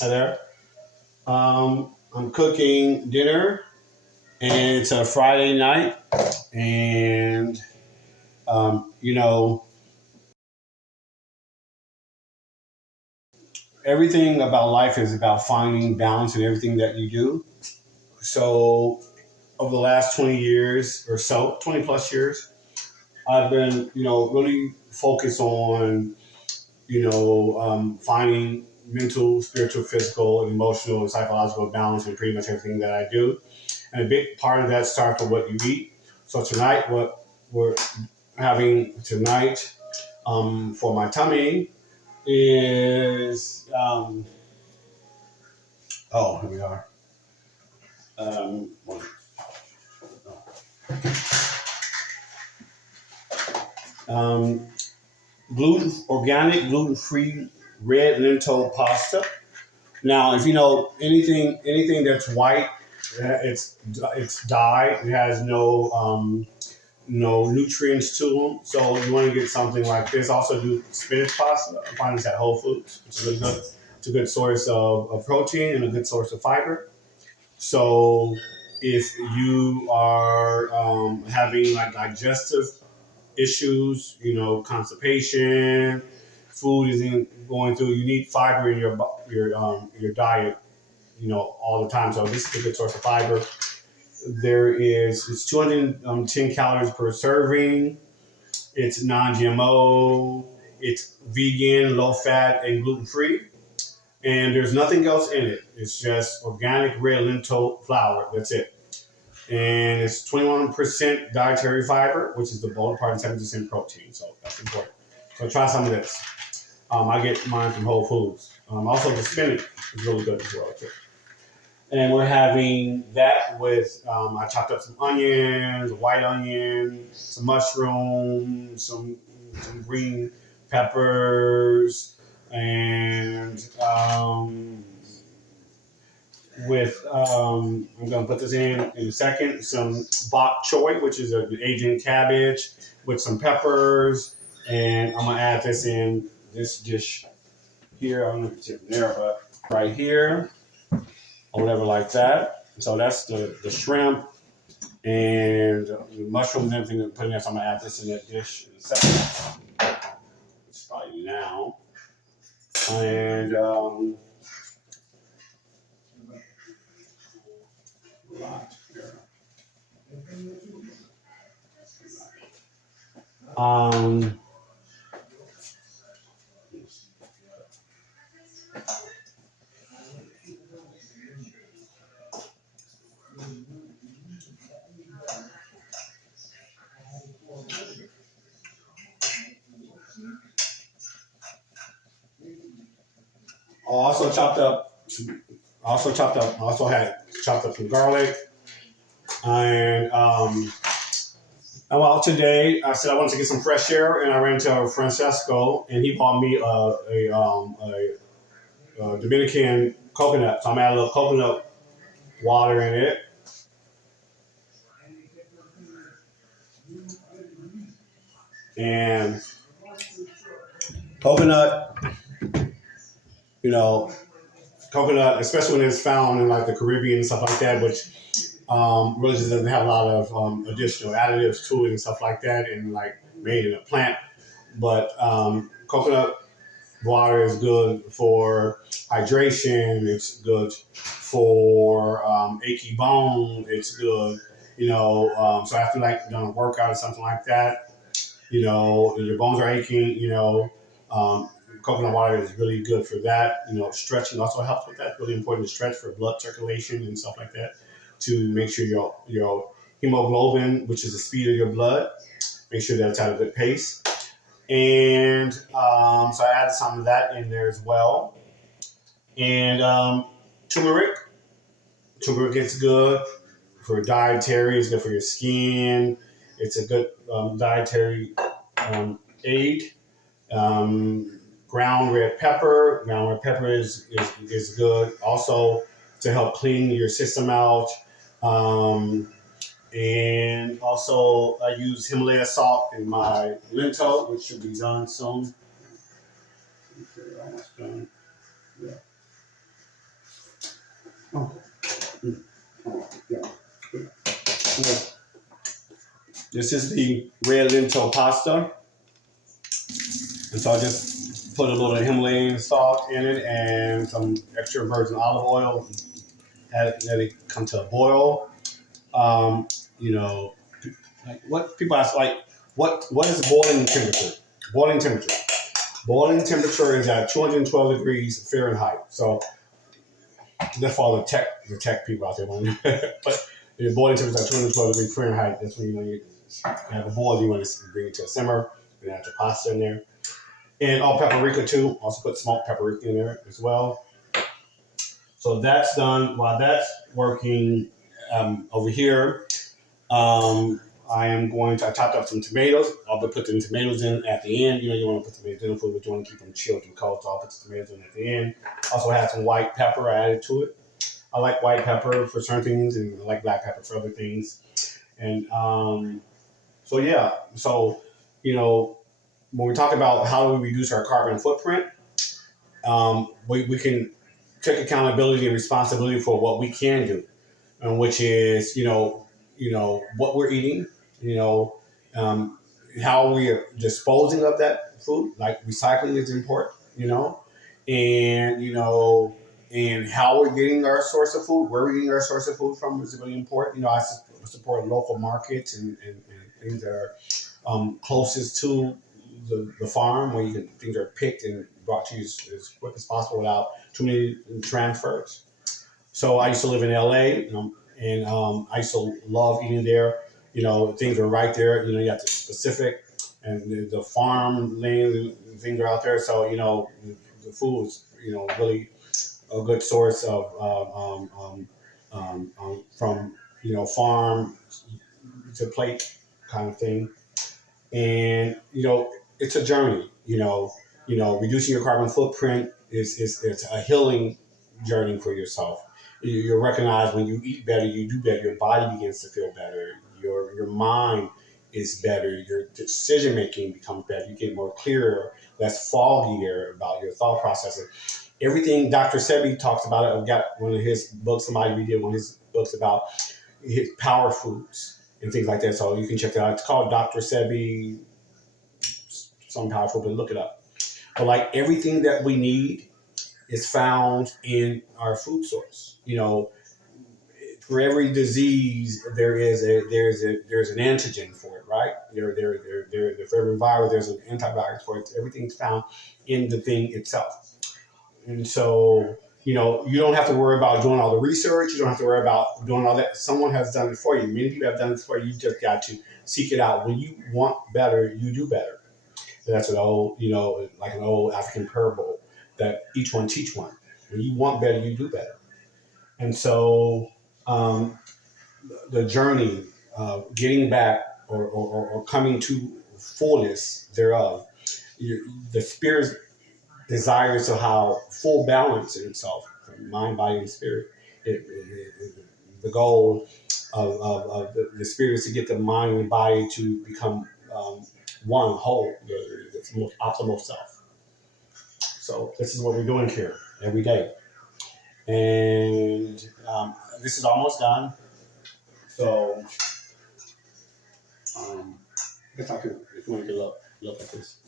Hi there. I'm cooking dinner, and it's a Friday night, and you know everything about life is about finding balance in everything that you do. So over the last 20 years or so, 20 plus years, I've been really focused on finding mental, spiritual, physical, and emotional and psychological balance in pretty much everything that I do. And a big part of that starts with what you eat. So tonight, what we're having tonight for my tummy is here we are. Um, um, Organic, gluten-free red lentil pasta. Now, if you know anything that's white, it's dyed. It has no nutrients to them. So you want to get something like this. Also do spinach pasta. I find this at Whole Foods, which is really good. It's a good source of protein and a good source of fiber. So if you are having like digestive issues, constipation, food isn't going through, you need fiber in your diet, all the time. So this is a good source of fiber. It's 210 calories per serving. It's non-GMO. It's vegan, low fat, and gluten free. And there's nothing else in it. It's just organic red lentil flour. That's it. And it's 21% dietary fiber, which is the bulk part, and 7% protein. So that's important. So try some of this. I get mine from Whole Foods. Also, the spinach is really good as well too. And we're having that with I chopped up some onions, white onion, some mushrooms, some green peppers, and I'm gonna put this in a second, some bok choy, which is an Asian cabbage, with some peppers, and I'm gonna add this in this dish here. I don't know if it's in there, but right here or whatever like that. So that's the shrimp and the mushrooms and everything that putting that. So I'm gonna add this in that dish in a second. It's probably now. And a lot here. Um, also chopped up. Also had chopped up some garlic. And well, today I said I wanted to get some fresh air, and I ran to Francesco, and he bought me a Dominican coconut. So I'm adding a little coconut water in it. And coconut, you know, coconut, especially when it's found in like the Caribbean and stuff like that, which really just doesn't have a lot of additional additives to it and stuff like that, and like made in a plant. But coconut water is good for hydration. It's good for achy bone. It's good, so after like done a workout or something like that, your bones are aching, um, coconut water is really good for that. Stretching also helps with that. Really important to stretch for blood circulation and stuff like that to make sure your hemoglobin, which is the speed of your blood, make sure that it's at a good pace. And so I added some of that in there as well. And turmeric, turmeric is good for dietary. It's good for your skin. It's a good dietary aid. Um, Ground red pepper. Ground red pepper is good also to help clean your system out. Um, and also, I use Himalaya salt in my lentil, which should be done soon. Okay, almost done. Yeah. Oh, yeah. Yeah. This is the red lentil pasta. And so I just put a little Himalayan salt in it and some extra virgin olive oil. Let it come to a boil. Um, you know, like what people ask, like, what is boiling temperature? Boiling temperature. Boiling temperature is at 212 degrees Fahrenheit. So that's for all the tech people out there. But the boiling temperature is at 212 degrees Fahrenheit. That's when you have a boil. You want to bring it to a simmer. You add your pasta in there. And all paprika too. Also put smoked paprika in there as well. So that's done. While that's working over here, um, I chopped up some tomatoes. I'll put the tomatoes in at the end. You want to put tomatoes in the food, but you want to keep them chilled and cold. So I'll put the tomatoes in at the end. Also had some white pepper added to it. I like white pepper for certain things, and I like black pepper for other things. And so yeah, so you know when we talk about how do we reduce our carbon footprint, we can take accountability and responsibility for what we can do, which is what we're eating, you know, um, how we are disposing of that food. Like recycling is important, and and how we're getting our source of food, where we're getting our source of food from is really important. I support local markets and things that are closest to the farm where things are picked and brought to you as quick as possible without too many transfers. So I used to live in LA, and I used to love eating there. Things are right there. You got the specific and the farm land things are out there. So the food is really a good source of from farm to plate kind of thing. And it's a journey. Reducing your carbon footprint is it's a healing journey for yourself. You'll recognize when you eat better, you do better. Your body begins to feel better. Your mind is better. Your decision making becomes better. You get more clearer, less foggier about your thought processes. Everything Dr. Sebi talks about it. I've got one of his books. Somebody redid one of his books about his power foods and things like that. So you can check it out. It's called Dr. Sebi, some powerful, but look it up. But like everything that we need is found in our food source. For every disease, there's an antigen for it, right? For every virus, there's an antibiotic for it. Everything's found in the thing itself. And so, you don't have to worry about doing all the research. You don't have to worry about doing all that. Someone has done it for you. Many people have done it for you. You just got to seek it out. When you want better, you do better. That's an old, like an old African parable that each one teach one. When you want better, you do better. And so um, the journey, getting back or coming to fullness thereof, the spirit desires to have full balance in itself, from mind, body, and spirit. The goal of the spirit is to get the mind and body to become one whole, the most optimal self. So this is what we're doing here every day. And this is almost done. So I guess I could, if you want to look at this.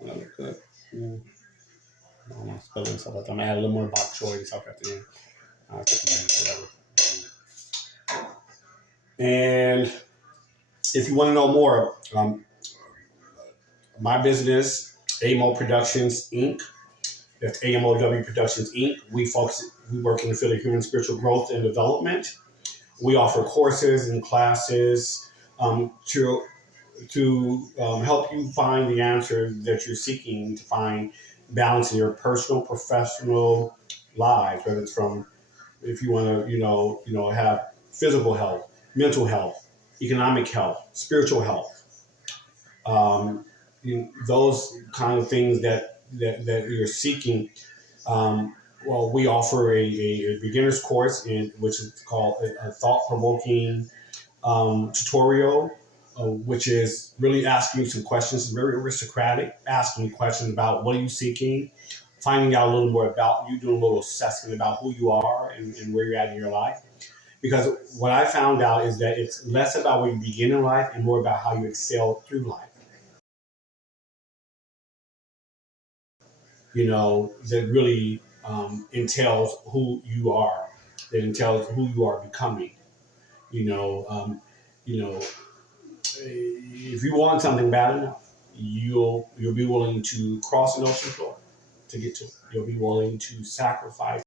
Look good. Yeah. Almost spelling stuff like that. I'm gonna add a little more bok choy and stuff at the end. Whatever. And if you want to know more, my business, AMO Productions Inc. That's AMOW Productions Inc. We work in the field of human spiritual growth and development. We offer courses and classes to help you find the answer that you're seeking to find balance in your personal, professional lives, whether it's from if you want to, have physical health, mental health, economic health, spiritual health, those kind of things that you're seeking. Well, we offer a beginner's course which is called a thought-provoking tutorial, which is really asking you some questions. It's very aristocratic, asking you questions about what are you seeking, finding out a little more about you, doing a little assessment about who you are and where you're at in your life. Because what I found out is that it's less about where you begin in life and more about how you excel through life. That really entails who you are, that entails who you are becoming. You know, um, you know, if you want something bad enough, you'll be willing to cross an ocean floor to get to it. You'll be willing to sacrifice